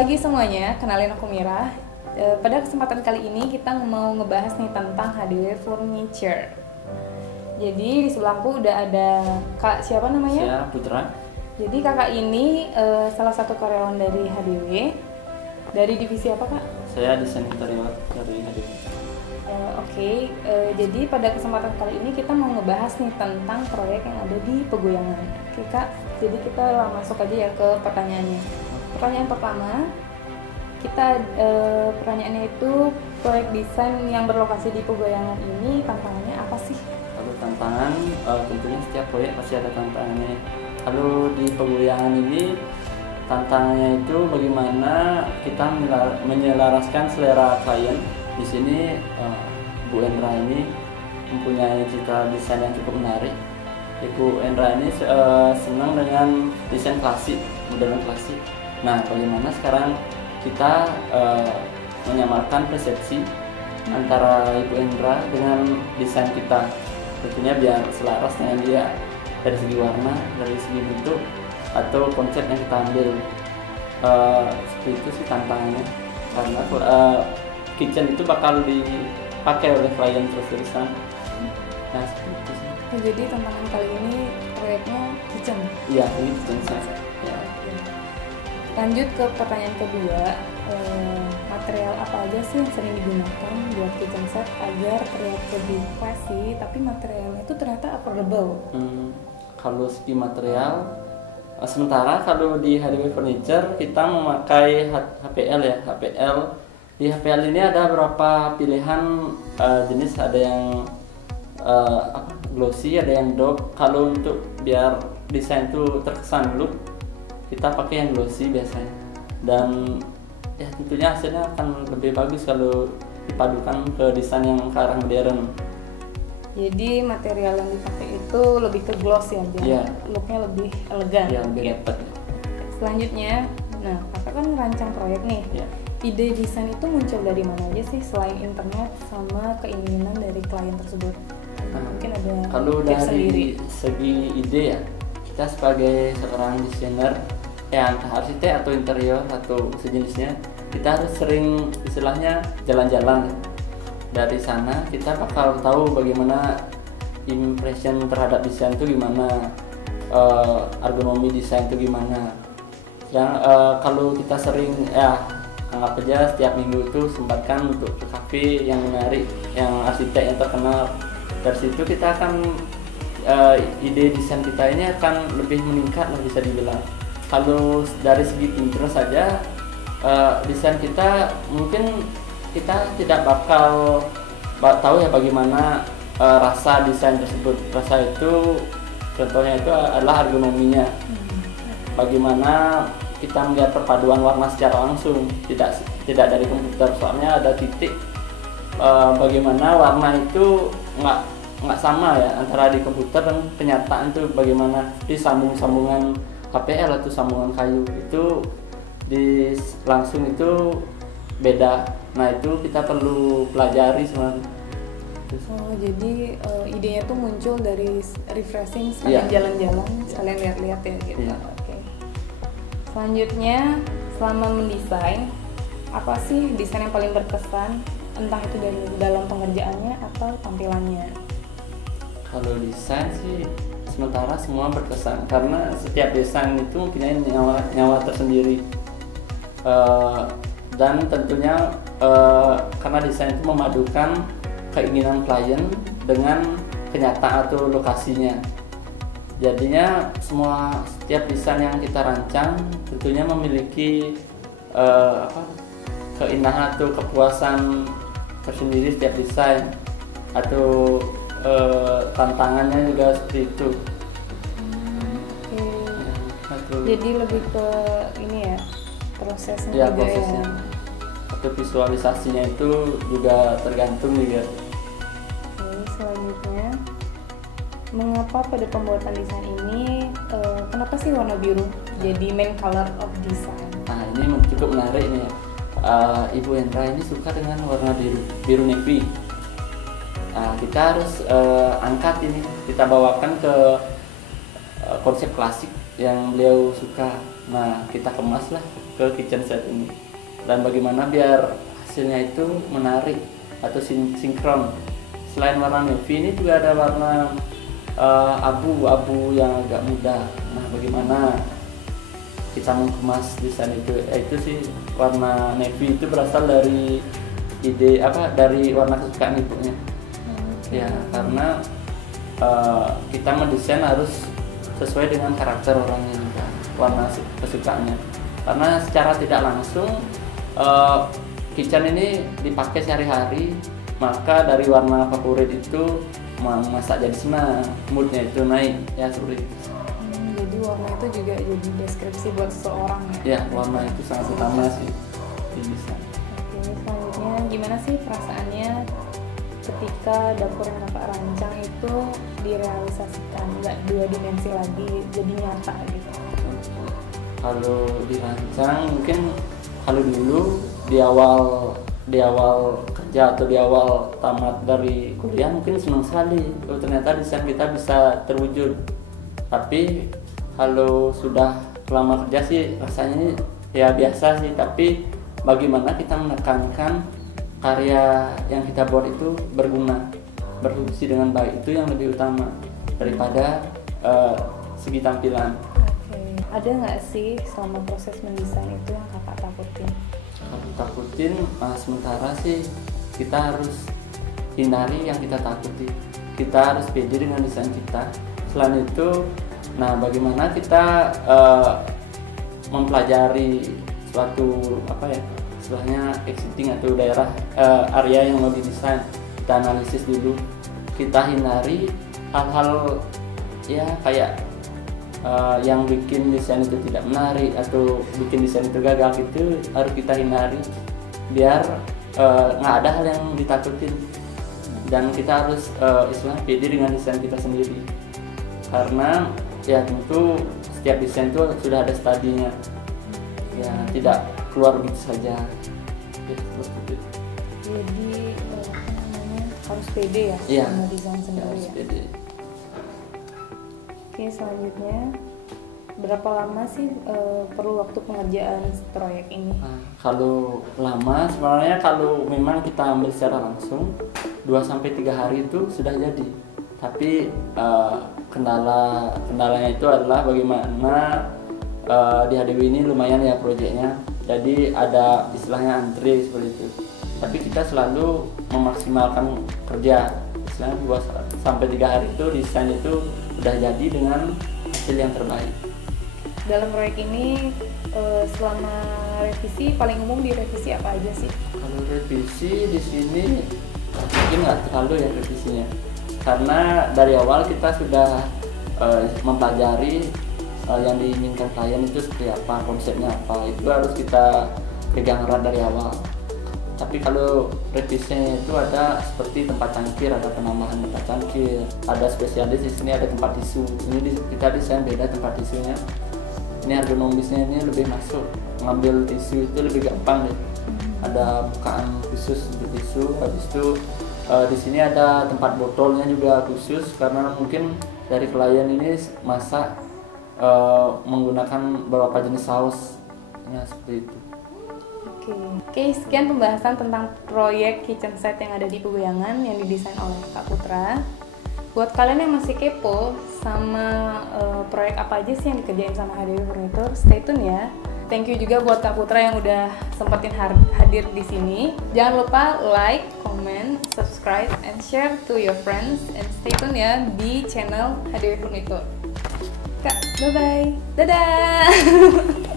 Pagi semuanya, kenalin aku Mira. Pada kesempatan kali ini kita mau ngebahas nih tentang HDW Furniture. Jadi di sebelahku udah ada Kak siapa namanya? Saya Putra. Jadi kakak ini salah satu karyawan dari HDW. Dari divisi apa Kak? Saya desain interior dari HDW. Oke. Jadi pada kesempatan kali ini kita mau ngebahas nih tentang proyek yang ada di Pegoyangan. Oke Kak, jadi kita masuk aja ya ke pertanyaannya. Pertanyaan pertama, pertanyaannya itu proyek desain yang berlokasi di Pegoyangan ini tantangannya apa sih? Kalau tantangan, tentunya setiap proyek pasti ada tantangannya. Kalau di Pegoyangan ini tantangannya itu bagaimana kita menyelaraskan selera klien. Di sini Bu Endra ini mempunyai cita desain yang cukup menarik. Ibu Endra ini senang dengan desain klasik, modern klasik. Nah, bagaimana sekarang kita menyamarkan persepsi antara Ibu Endra dengan desain kita, tentunya biar selaras dengan dia dari segi warna, dari segi bentuk, atau konsep yang kita ambil. Seperti itu sih tantangannya, karena kitchen itu bakal dipakai oleh klien terus-terusan. Nah, seperti itu sih. Jadi tantangan kali ini proyeknya kitchen. Iya, ini kitchen set. Ya. Lanjut ke pertanyaan kedua, material apa aja sih yang sering digunakan buat kitchen set agar terlihat lebih classy tapi materialnya itu ternyata affordable? Kalau segi material, sementara kalau di HDW Furniture kita memakai HPL ya, HPL. Di HPL ini ada beberapa pilihan jenis, ada yang glossy, ada yang dope. Kalau untuk biar desain itu terkesan look, kita pakai yang glossy biasanya, dan ya tentunya hasilnya akan lebih bagus kalau dipadukan ke desain yang ke arah modern. Jadi material yang dipakai itu lebih ke gloss ya, jadi looknya lebih elegan. Iya, lebih dapat. Selanjutnya, nah kakak kan ngerancang proyek nih. Ya. Ide desain itu muncul dari mana aja sih selain internet sama keinginan dari klien tersebut? Mungkin ada kalau dari segi ide ya, kita sebagai seorang desainer, ya entah arsitek atau interior atau sejenisnya, kita harus sering istilahnya jalan-jalan. Dari sana kita bakal tahu bagaimana impression terhadap desain itu gimana, ergonomi desain itu gimana. Kalau kita sering anggap aja setiap minggu itu sempatkan untuk ke cafe yang menarik, yang arsitek yang terkenal. Dari situ kita akan ide desain kita ini akan lebih meningkat lah, bisa dibilang. Kalau dari segi Pinterest saja, desain kita mungkin kita tidak bakal tahu ya bagaimana rasa desain tersebut. Rasa itu contohnya itu adalah ergonominya. Bagaimana kita melihat perpaduan warna secara langsung, tidak dari komputer, soalnya ada titik bagaimana warna itu nggak sama ya antara di komputer dan kenyataan tuh, bagaimana di sambungan HPL atau sambungan kayu itu langsung itu beda. Nah, itu kita perlu pelajari sebenarnya. Jadi idenya tuh muncul dari refreshing sekalian jalan-jalan, sekalian lihat-lihat ya gitu. Oke. Selanjutnya, selama mendesain, apa sih desain yang paling berkesan, entah itu dari dalam pengerjaannya atau tampilannya? Kalau desain sih sementara semua berkesan, karena setiap desain itu mempunyai nyawa tersendiri. Dan tentunya karena desain itu memadukan keinginan klien dengan kenyataan atau lokasinya. Jadinya setiap desain yang kita rancang tentunya memiliki keindahan atau kepuasan tersendiri setiap desain, atau tantangannya juga seperti itu. Jadi lebih ke ini ya, prosesnya ya, juga prosesnya. Atau visualisasinya itu juga tergantung juga. Selanjutnya, mengapa pada pembuatan desain ini kenapa sih warna biru jadi main color of design? Nah, ini cukup menarik nih ya. Ibu Endra ini suka dengan warna biru navy. Kita harus angkat ini, kita bawakan ke konsep klasik yang beliau suka. Nah, kita kemas lah ke kitchen set ini. Dan bagaimana biar hasilnya itu menarik atau sinkron. Selain warna navy ini juga ada warna abu-abu yang agak muda. Nah, bagaimana kita mengemas desain itu sih, warna navy itu berasal dari ide dari warna kesukaan ibunya. Ya, karena kita mendesain harus sesuai dengan karakter orangnya juga, warna kesukaannya. Karena secara tidak langsung kitchen ini dipakai sehari-hari, maka dari warna favorit itu masak jadi senang, moodnya itu naik ya, seperti itu. Jadi warna itu juga jadi deskripsi buat seseorang ya? Ya, warna itu sangat utama sih di desain. Oke, selanjutnya gimana sih perasaannya ketika dapur yang kakak rancang itu direalisasikan, nggak 2 dimensi lagi, jadi nyata gitu? Kalau dirancang mungkin kalau dulu di awal kerja atau di awal tamat dari kuliah mungkin senang sekali, ternyata desain kita bisa terwujud. Tapi kalau sudah lama kerja sih rasanya ya biasa sih, tapi bagaimana kita menekankan karya yang kita buat itu berguna, berfungsi dengan baik, itu yang lebih utama daripada segi tampilan. Oke. Ada nggak sih selama proses mendesain itu yang kakak takutin? Takutin sementara sih kita harus hindari yang kita takuti, kita harus pede dengan desain kita. Selain itu, nah bagaimana kita mempelajari suatu istilahnya exiting atau daerah area yang mau didesain, kita analisis dulu, kita hindari hal-hal ya kayak yang bikin desain itu tidak menarik atau bikin desain itu gagal, itu harus kita hindari biar nggak ada hal yang ditakutin, dan kita harus istilahnya pede dengan desain kita sendiri, karena ya tentu setiap desain itu sudah ada studinya ya, tidak keluar begitu saja ya, seperti itu. Jadi harus pede ya, sama desain sendiri harus ya. pede. Oke, selanjutnya berapa lama sih perlu waktu pengerjaan proyek ini? Kalau lama sebenarnya, kalau memang kita ambil secara langsung 2-3 hari itu sudah jadi. Tapi kendalanya itu adalah bagaimana di HDW ini lumayan ya proyeknya. Jadi ada istilahnya antri seperti itu. Tapi kita selalu memaksimalkan kerja. Istilahnya 2-3 hari itu desain itu udah jadi dengan hasil yang terbaik. Dalam proyek ini selama revisi, paling umum direvisi apa aja sih? Kalau revisi di sini mungkin nggak terlalu ya revisinya, karena dari awal kita sudah mempelajari yang diinginkan klien itu seperti apa, konsepnya apa, itu harus kita pegang erat dari awal. Tapi kalau revisinya itu ada seperti tempat cangkir, ada penambahan tempat cangkir, ada spesialis di sini, ada tempat tisu. Ini kita desain beda tempat tisunya. Ini ergonomisnya ini lebih masuk, ngambil tisu itu lebih gampang deh. Ada bukaan khusus untuk tisu. Habis itu di sini ada tempat botolnya juga khusus, karena mungkin dari klien ini masak menggunakan beberapa jenis saus, ya seperti itu. Oke, sekian pembahasan tentang proyek kitchen set yang ada di Pegoyangan yang didesain oleh Kak Putra. Buat kalian yang masih kepo sama proyek apa aja sih yang dikerjain sama HDW Furniture, stay tune ya. Thank you juga buat Kak Putra yang udah sempetin hadir di sini. Jangan lupa like, comment, subscribe, and share to your friends, and stay tune ya di channel HDW Furniture. Kak, bye-bye. Dadah!